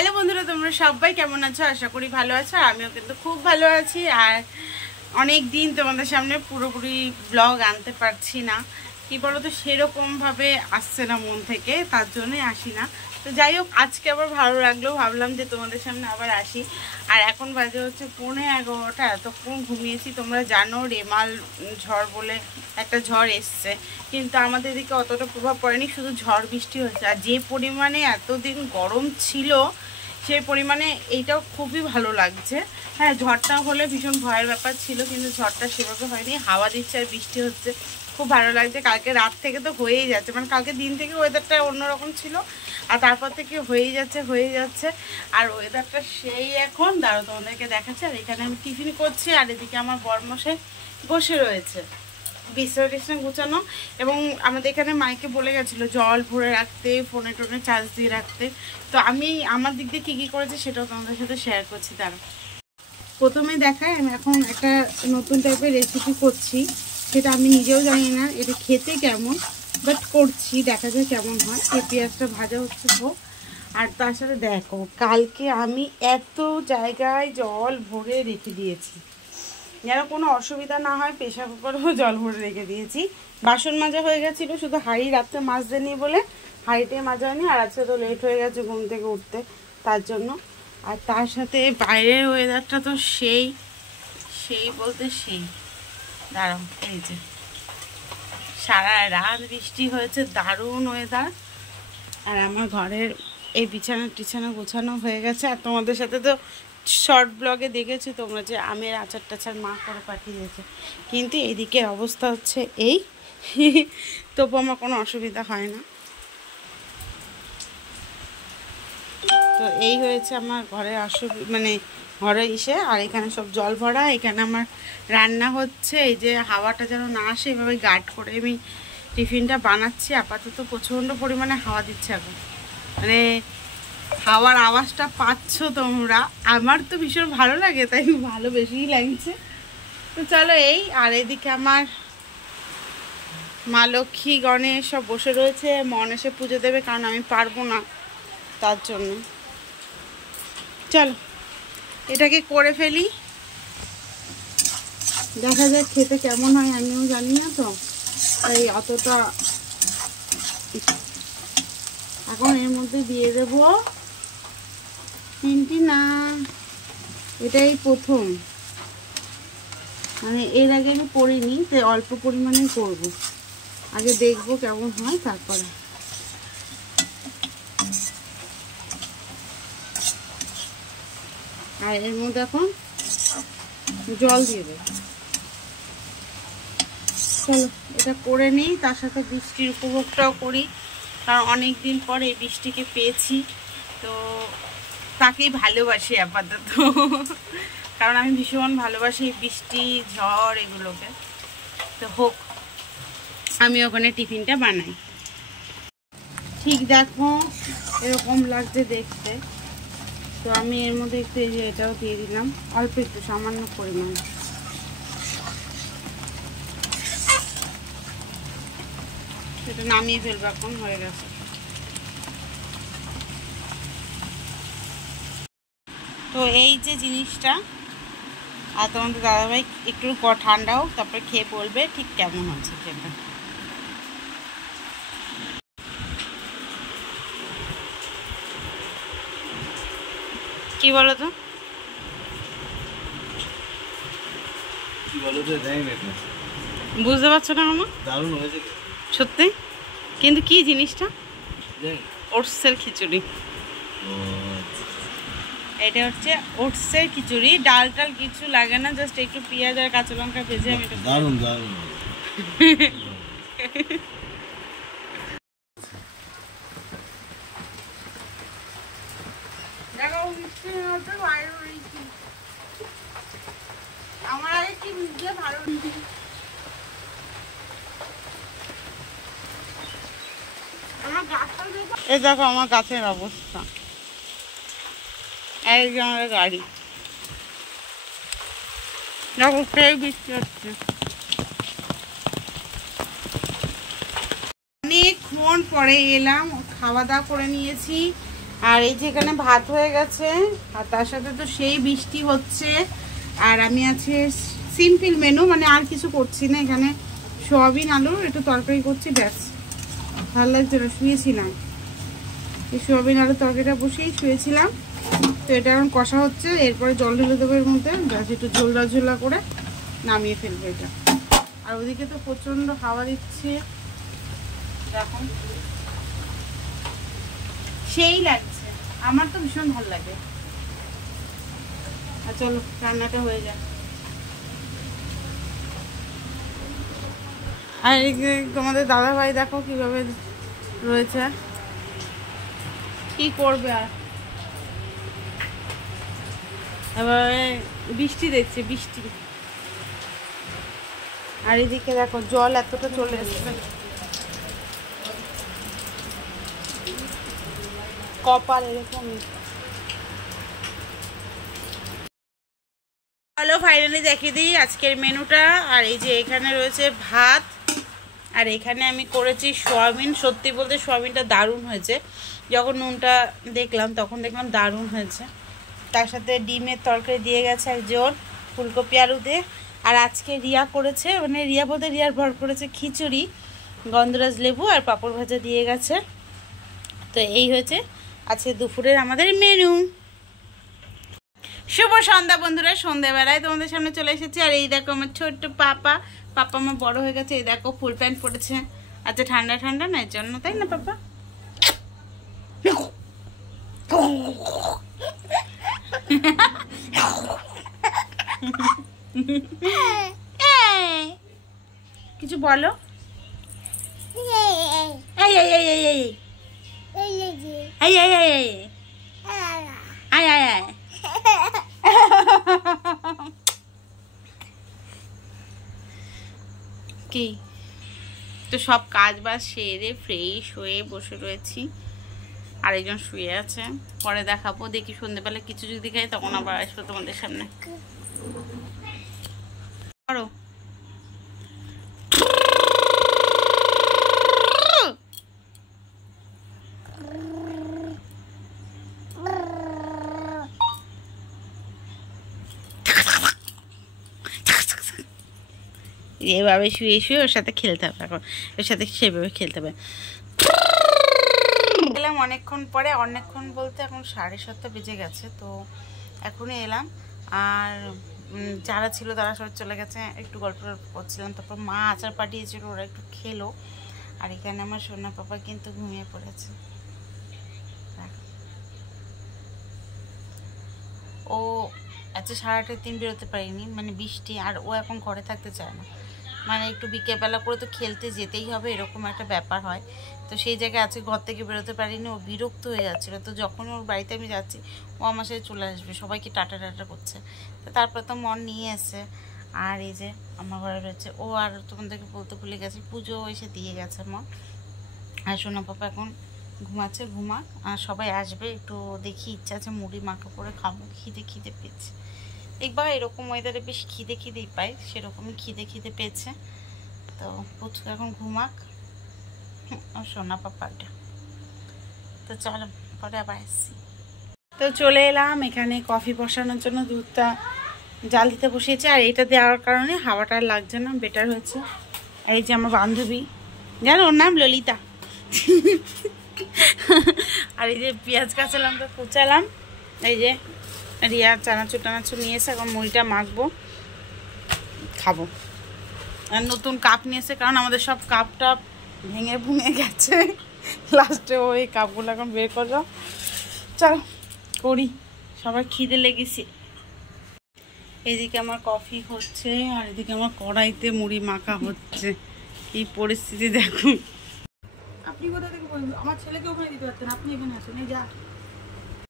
Hello বন্ধুরা, তোমরা সবাই কেমন আছো? আশা করি ভালো আছো। আর আমিও কিন্তু খুব ভালো আছি। আর অনেক দিন তোমাদের সামনে পুরোপুরি ব্লগ আনতে পারছি না, কি বলো তো, সেরকমভাবে আসছে না মন থেকে, তার জন্যই আসি না। তো যাই হোক, আজকে আবার ভালো লাগলো, ভাবলাম যে তোমাদের সামনে আবার আসি। আর এখন বাজে হচ্ছে 11:15। এতক্ষণ ঘুমিয়েছি। তোমরা জানো রেমাল ঝড় বলে একটা ঝড় এসছে, কিন্তু আমাদের এদিকে অতটা প্রভাব পড়েনি, শুধু ঝড় বৃষ্টি হচ্ছে। আর যে পরিমাণে এতদিন গরম ছিল সেই পরিমাণে এইটাও খুবই ভালো লাগছে। হ্যাঁ, ঝড়টা হলে ভীষণ ভয়ের ব্যাপার ছিল, কিন্তু ঝড়টা সেভাবে হয়নি। হাওয়া দিচ্ছে আর বৃষ্টি হচ্ছে, খুব ভালো লাগছে। কালকে রাত থেকে তো হয়েই যাচ্ছে, মানে কালকে দিন থেকে ওয়েদারটা অন্যরকম ছিল, আর তারপর থেকে হয়েই যাচ্ছে। আর ওয়েদারটা সেই এখন দাঁড়ো তোমাদেরকে দেখাচ্ছে। আর এখানে আমি টিফিন করছি, আর এদিকে আমার বরমশাই বসে রয়েছে বিছানা গুছানো। এবং আমাদের এখানে মাইকে বলে গেছিলো জল ভরে রাখতে, ফোনে টোনে চার্জ দিয়ে রাখতে। তো আমি আমার দিক দিয়ে কী করেছি সেটাও তোমাদের সাথে শেয়ার করছি। তারা প্রথমে দেখায়, আমি এখন একটা নতুন টাইপের রেসিপি করছি, সেটা আমি নিজেও জানি না এটা খেতে কেমন, বাট করছি, দেখা যায় কেমন হয়। এই পেঁয়াজটা ভাজা হচ্ছে হোক। আর তার সাথে দেখো, কালকে আমি এত জায়গায় জল ভরে রেখে দিয়েছি যেন কোনো অসুবিধা না হয়। প্রেশার কুকারেও জল ভরে রেখে দিয়েছি। বাসন মাজা হয়ে গেছিলো, শুধু হাঁড়ি রাত্রে মাজতে নিই বলে হাঁড়িটাই মাজা হয়নি। আর আজকে তো লেট হয়ে গেছে ঘুম থেকে উঠতে, তার জন্য। আর তার সাথে বাইরের ওয়েদারটা তো সেই বলতে সেই। দাঁড়াও, এই যে সারা রাত বৃষ্টি হয়েছে, দারুণ ওয়েদার। আর আমার ঘরের এই বিছানা গোছানো হয়ে গেছে। আর তোমাদের সাথে তো শর্ট ব্লগে দেখেছি তোমরা যে আমের আচার টাচার মা করে পাঠিয়ে দিয়েছে, কিন্তু এদিকের অবস্থা হচ্ছে এই। তবু আমার কোনো অসুবিধা হয় না। তো এই হয়েছে আমার ঘরের মানে ঘরে এসে। আর এখানে সব জল ভরা, এখানে আমার রান্না হচ্ছে। এই যে হাওয়াটা যেন না আসে, এভাবে গার্ড করে আমি টিফিনটা বানাচ্ছি। আপাতত প্রচণ্ড পরিমাণে হাওয়া দিচ্ছে এখন, মানে হাওয়ার আওয়াজটা পাচ্ছ তোমরা। আমার তো ভীষণ ভালো লাগে, তাই ভালো বেশিই লাগছে। তো চলো এই। আর এদিকে আমার মা লক্ষ্মী গণেশ সব বসে রয়েছে, মন এসে পুজো দেবে, কারণ আমি পারবো না, তার জন্য। চলো এটাকে করে ফেলি, দেখা যাক খেতে কেমন হয়, আমিও জানি না তো, তাই অতটা। এখন এর মধ্যে দিয়ে দেবো তিনটি না, এটাই প্রথম, মানে এর আগে আমি করিনি, তাই অল্প পরিমাণে করব। আগে দেখবো কেমন হয়, তারপরে। আর এর মধ্যে এখন জল দিয়ে দেব। চলো এটা করে নিই, তার সাথে বৃষ্টির উপভোগটাও করি, কারণ অনেক দিন পরে এই বৃষ্টিকে পেয়েছি। তো তাকেই ভালোবাসি আপাতত, কারণ আমি ভীষণ ভালোবাসি বৃষ্টি ঝড় এগুলোকে। তো হোক, আমি ওখানে টিফিনটা বানাই। ঠিক দেখো এরকম লাগছে দেখতে। তো আমি এর মধ্যে একটু এই যে এটাও দিয়ে দিলাম, অল্প একটু সামান্য পরিমাণ। সেটা নামিয়ে ফেলবো, এখন হয়ে গেছে। তো এই যে জিনিসটা, আর তোমাদের দাদাভাই একটু ঠান্ডা হোক, তারপরে খেয়ে বলবে ঠিক কেমন হচ্ছে খেতে। কি বলো তো, বুঝতে পারছো না আমার? দারুণ হয়েছে সত্যি, কিন্তু কি জিনিসটা? ওটসের খিচুড়ি। এটা হচ্ছে ওটসের খিচুড়ি, ডাল টাল কিছু লাগে না, জাস্ট একটু পেঁয়াজ আর কাঁচা লঙ্কা ভেজে আমি এটা। দারুণ দারুণ। আমার আগে কি নিজে ভালো। এই দেখো আমার গাছের অবস্থা, একজনের গাড়ি দেখো, সেই বৃষ্টি হচ্ছে। অনেকক্ষণ পরে এলাম, খাওয়া দাওয়া করে নিয়েছি, আর এই যে এখানে ভাত হয়ে গেছে, আর তার সাথে তো সেই বৃষ্টি হচ্ছে। আর আমি আছে সিম্পল মেনু, মানে আর কিছু করছি না। এখানে সোয়াবিন আলুর একটু তরকারি করছি, ব্যাস। ভালো লাগছে না, শুয়েছিলাম। এই সোয়াবিন আলুর তরকারিটা বসেই শুয়েছিলাম। তো এটা এখন কষা হচ্ছে, এরপরে জল ঢেলে দেবো এর মধ্যে, ব্যাস একটু ঝোলা ঝোলা করে নামিয়ে ফেলবো এটা। আর ওদিকে তো প্রচণ্ড হাওয়া দিচ্ছে, দেখুন সেই লাগছে, আমার তো ভীষণ ভালো লাগে। আর চলো রান্নাটা হয়ে যায়। আর তোমাদের দাদা ভাই দেখো কিভাবে রয়েছে, কি করবে। আর এবারে বৃষ্টি দেখছে, বৃষ্টি। আর এদিকে দেখো জল এতটা চলে এসছে, কপাল এরকমই। চলো ফাইনালি দেখিয়ে দিই আজকের মেনুটা। আর এই যে এখানে রয়েছে ভাত, আর এখানে আমি করেছি সোয়াবিন। সত্যি বলতে সোয়াবিনটা দারুণ হয়েছে, যখন নুনটা দেখলাম তখন দেখলাম দারুণ হয়েছে। তার সাথে ডিমের তরকারি দিয়ে গেছে একজন, ফুলকপি আলু দিয়ে। আর আজকে রিয়া করেছে, মানে রিয়া বলতে রিয়ার ভর করেছে খিচুড়ি, গন্ধরাজ লেবু আর পাঁপড় ভাজা দিয়ে গেছে। তো এই হয়েছে আজকে দুপুরের আমাদের মেনু। শুভ সন্ধ্যা বন্ধুরা, সন্ধ্যাবেলায় তোমাদের সামনে চলে এসেছি। আর এই দেখো আমার ছোট্ট পাপা আমার বড় হয়ে গেছে। এই দেখো ফুল প্যান্ট পরেছে। আচ্ছা ঠান্ডা ঠান্ডা না, এর জন্য, তাই না পাপা? কিছু বলো। কি তো সব কাজ বাজ সেরে ফ্রেশ হয়ে বসে রয়েছি। আরেকজন শুয়ে আছে, পরে দেখাবো। দেখি সন্ধ্যেবেলা কিছু যদি খাই তখন আবার আসবো তোমাদের সামনে। করো এভাবে শুয়ে শুয়ে ওর সাথে খেলতে হবে, এখন ওর সাথে সেভাবে খেলতে হবে। এলাম অনেকক্ষণ পরে, অনেকক্ষণ বলতে এখন 7:30 বেজে গেছে। তো এখনই এলাম। আর যারা ছিল তারা সব চলে গেছে, একটু গল্প করছিলাম। তারপর মা আচার পাঠিয়েছিল, ওরা একটু খেলো। আর এখানে আমার সোনা পাপা কিন্তু ঘুমিয়ে পড়েছে। ও আচ্ছা 8:30 বেরোতে পারিনি, মানে বৃষ্টি, আর ও এখন ঘরে থাকতে চায় না। মানে একটু বিকেলবেলা করে তো খেলতে যেতেই হবে, এরকম একটা ব্যাপার হয়। তো সেই জায়গায় আজকে ঘর থেকে বেরোতে পারিনি, ও বিরক্ত হয়ে যাচ্ছিলো। তো যখন ওর বাড়িতে আমি যাচ্ছি, ও আমার সাথে চলে আসবে, সবাইকে টাটা টাটা করছে। তো তারপর তো মন নিয়ে এসছে। আর এই যে আমার ঘরে রয়েছে ও। আর তোমাদেরকে বলতে ভুলে গেছি, পুজো এসে দিয়ে গেছে মন। আর সোনা পাপা এখন ঘুমাচ্ছে, ঘুমাক। আর সবাই আসবে, একটু দেখি ইচ্ছা আছে মুড়ি মাখা করে খাবো, খিদে খিদে পেয়েছে। একবার এরকম ওয়েদারে বেশ খিদে খিদেই পাই, সেরকমই খিদে খিদে পেয়েছে। তো পুচকু এখন ঘুমাক, ও সোনা পাপাটা। তো চলো পরে আবার আসছি। তো চলে এলাম এখানে কফি বসানোর জন্য, দুধটা জাল দিতে বসিয়েছে। আর এটা দেওয়ার কারণে হাওয়াটা লাগছে না, বেটার হয়েছে। আর এই যে আমার বান্ধবী, জানো ওর নাম ললিতা। আর এই যে পেঁয়াজ কাঁচা লঙ্কা কুচালাম। এই যে রিয়া চানাচুর টানাচুর নিয়ে এসে এখন মুড়িটা মাখবো, খাবো। আর নতুন কাপ নিয়ে এসে, কারণ আমাদের সব কাপটা ভেঙে ভুঙে গেছে। লাস্টে ওই কাপগুলো এখন বের করলাম। চলো করি, সবার খিদে লেগেছে। এদিকে আমার কফি হচ্ছে, আর এদিকে আমার কড়াইতে মুড়ি মাখা হচ্ছে। কি পরিস্থিতি দেখুন। আপনি কোথা থেকে বলুন, আমার ছেলেকে ওখানে দিতে পারতেন, আপনি এখানে আসেন। এই যা